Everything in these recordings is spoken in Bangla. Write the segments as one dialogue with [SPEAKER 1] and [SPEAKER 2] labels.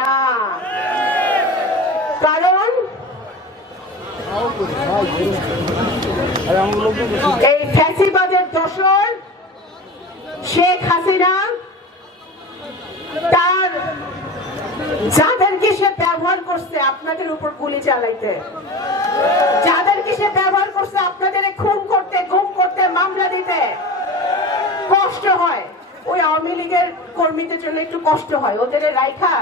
[SPEAKER 1] না। কারণ এই ফ্যাসিবাদের দোষর শেখ হাসিনা তার যাদেরকে সে ব্যবহার করছে আপনাদের উপর গুলি চালাইতে? যাদেরকে সে ব্যবহার করছে আপনাদের খুন করতে, গুম করতে, মামলা দিতে? কষ্ট হয়। ওই আওয়ামী লীগের কর্মীদের জন্য একটু কষ্ট হয়। ওদের রাইখা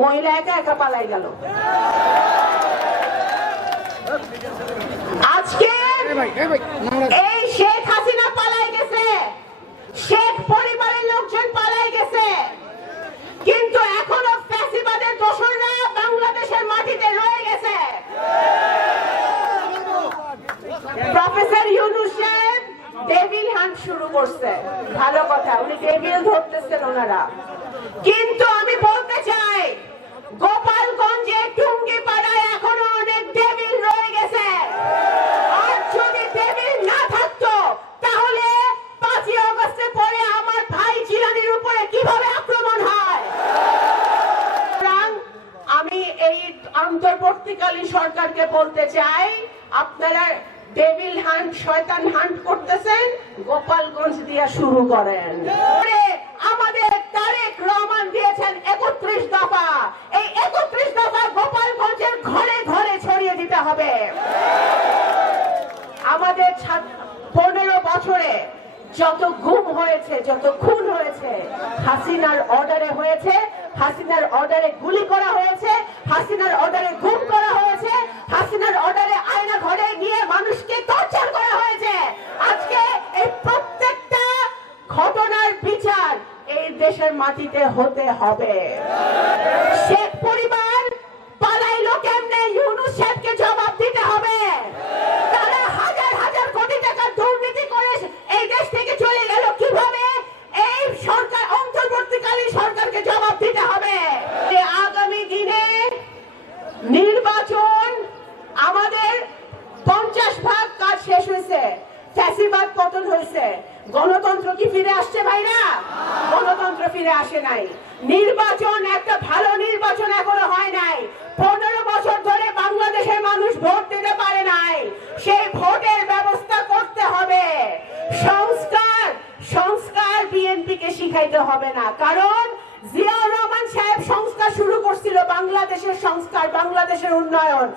[SPEAKER 1] মহিলা একা একা পালাই গেল। আজকে এই শেখ হাসিনা পালাই গেছে। শেখ পরিবারের লোকজন পালাই গেছে। কিন্তু এখনও ফ্যাসিবাদের দোসররা বাংলাদেশের মাটিতে রয়ে গেছে। প্রফেসর ইউনুস সাহেব ডেভিল হান্ট শুরু করছে। ভালো কথা উনি ডেভিল ধরতেছেন ওনারা। আমি বলতে চাই, গোপালগঞ্জে সরকারকে বলতে চাই, আপনারা ডেভিল হান্ট শয়তান হান্ট করতেছেন, গোপালগঞ্জ দিয়ে শুরু করেন পরে আমাদের তারেক রহমান দিয়েছেন একত্রিশ দফা এই একত্রিশ দফা গোপালগঞ্জের ঘরে ঘরে ছড়িয়ে দিতে হবে। আমাদের পনেরো বছরে যত গুম হয়েছে, যত খুন হয়েছে, হাসিনার অর্ডারে হয়েছে, হাসিনার অর্ডারে গুলি করা হয়েছে, হাসিনার অর্ডারে গুম করা হয়েছে, হাসিনার অর্ডারে আয়না ঘরে গিয়ে মানুষকে টর্চার করা হয়েছে। আজকে এই প্রত্যেকটা ঘটনার বিচার এই দেশের মাটিতে হতে হবে শেখ পরিবার পালাইলো কেমনে ইউনুস শেখকে জবাব দিতে হবে তারা হাজার হাজার কোটি টাকা দুর্নীতি করে এই দেশ থেকে চলে গেল কীভাবে এই সরকার অন্তর্বর্তীকালীন সরকারকে জবাব দিতে হবে যে আগামী দিনে নির্বাচন আমাদের পঞ্চাশ ভাগ কাজ শেষ হয়েছে। ফ্যাসিবাদ পতন হয়েছে। গণতন্ত্র কি ফিরে আসছে ভাইরা? গণতন্ত্র ফিরে আসে নাই। নির্বাচন একটা ভালো নির্বাচন এখনও হয় নাই। পনেরো বছর ধরে বাংলাদেশের মানুষ ভোট দিতে পারে নাই। সেই ভোটের ব্যবস্থা করতে হবে। সংস্কার সংস্কার বিএনপি কে শিখাইতে হবে না। কারণ শুরু করছিল বাংলাদেশের সংস্কার বাংলাদেশের উন্নয়ন।